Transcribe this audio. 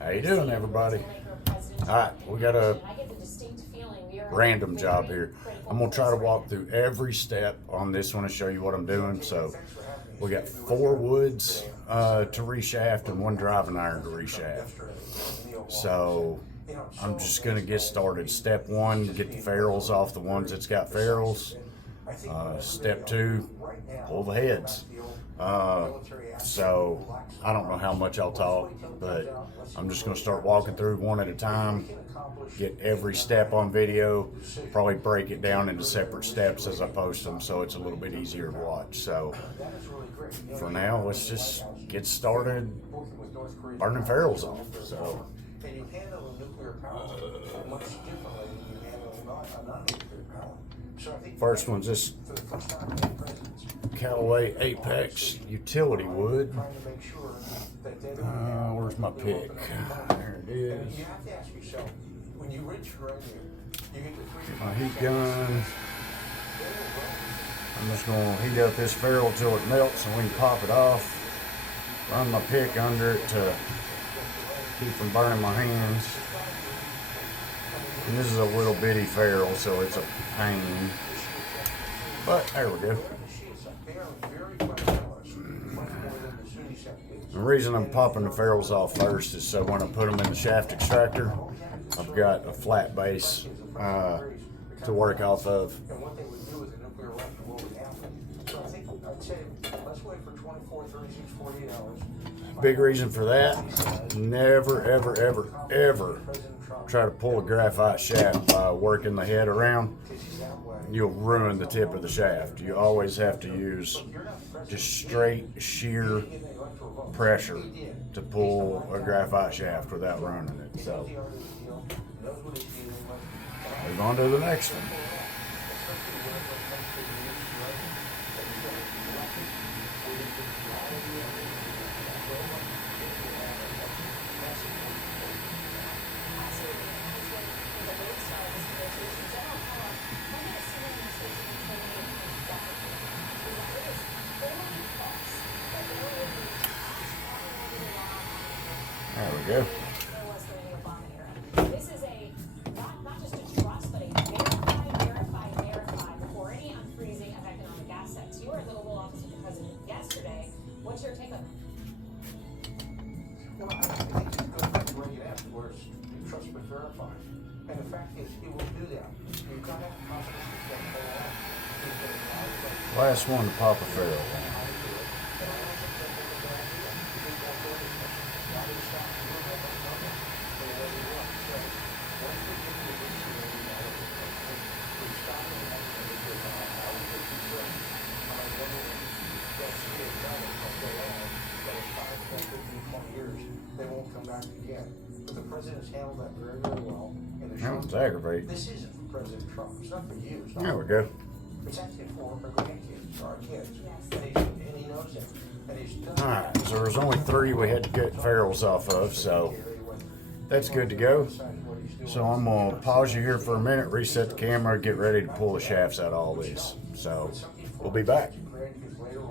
How you doing, everybody? All right, we got a random job here. I'm gonna try to walk through every step on this one and show you what I'm doing. So we got 4 woods to reshaft and 1 driving iron to reshaft. So I'm just gonna get started. Step 1, get the ferrules off the ones that's got ferrules. Step 2, pull the heads. So I don't know how much I'll talk, but I'm just going to start walking through one at a time, get every step on video, probably break it down into separate steps as I post them so it's a little bit easier to watch. So for now, let's just get started burning ferrules off. So first one's this Callaway Apex utility wood. Where's my pick? There it is. Get my heat gun. I'm just going to heat up this ferrule till it melts and we can pop it off. Run my pick under it to keep from burning my hands. And this is a little bitty ferrule, so it's a pain. But there we go. The reason I'm popping the ferrules off first is so when I put them in the shaft extractor, I've got a flat base to work off of. Big reason for that, never, ever, ever, ever try to pull a graphite shaft by working the head around. You'll ruin the tip of the shaft. You always have to use just straight sheer pressure to pull a graphite shaft without running it. So move on to the next one. There we go. This is not just a trust, but a verify before any unfreezing of economic assets. You were at the Oval Office with the President yesterday. What's your take on that? Well, I think it's good back to where you asked, where it's trust but verify. And the fact is, it will do that. You've got to have confidence it's going to pull off. Last one to pop a ferrule. They won't come back again. But the president's handled that very, very well. That one's aggravating. This isn't for President Trump. It's not for you. It's not There we go. It's actually for our grandkids, for our kids. And he knows it. And he's done Alright, so there's only 3 we had to get ferrules off of, so that's good to go. So I'm going to pause you here for a minute, reset the camera, get ready to pull the shafts out of all these. So we'll be back.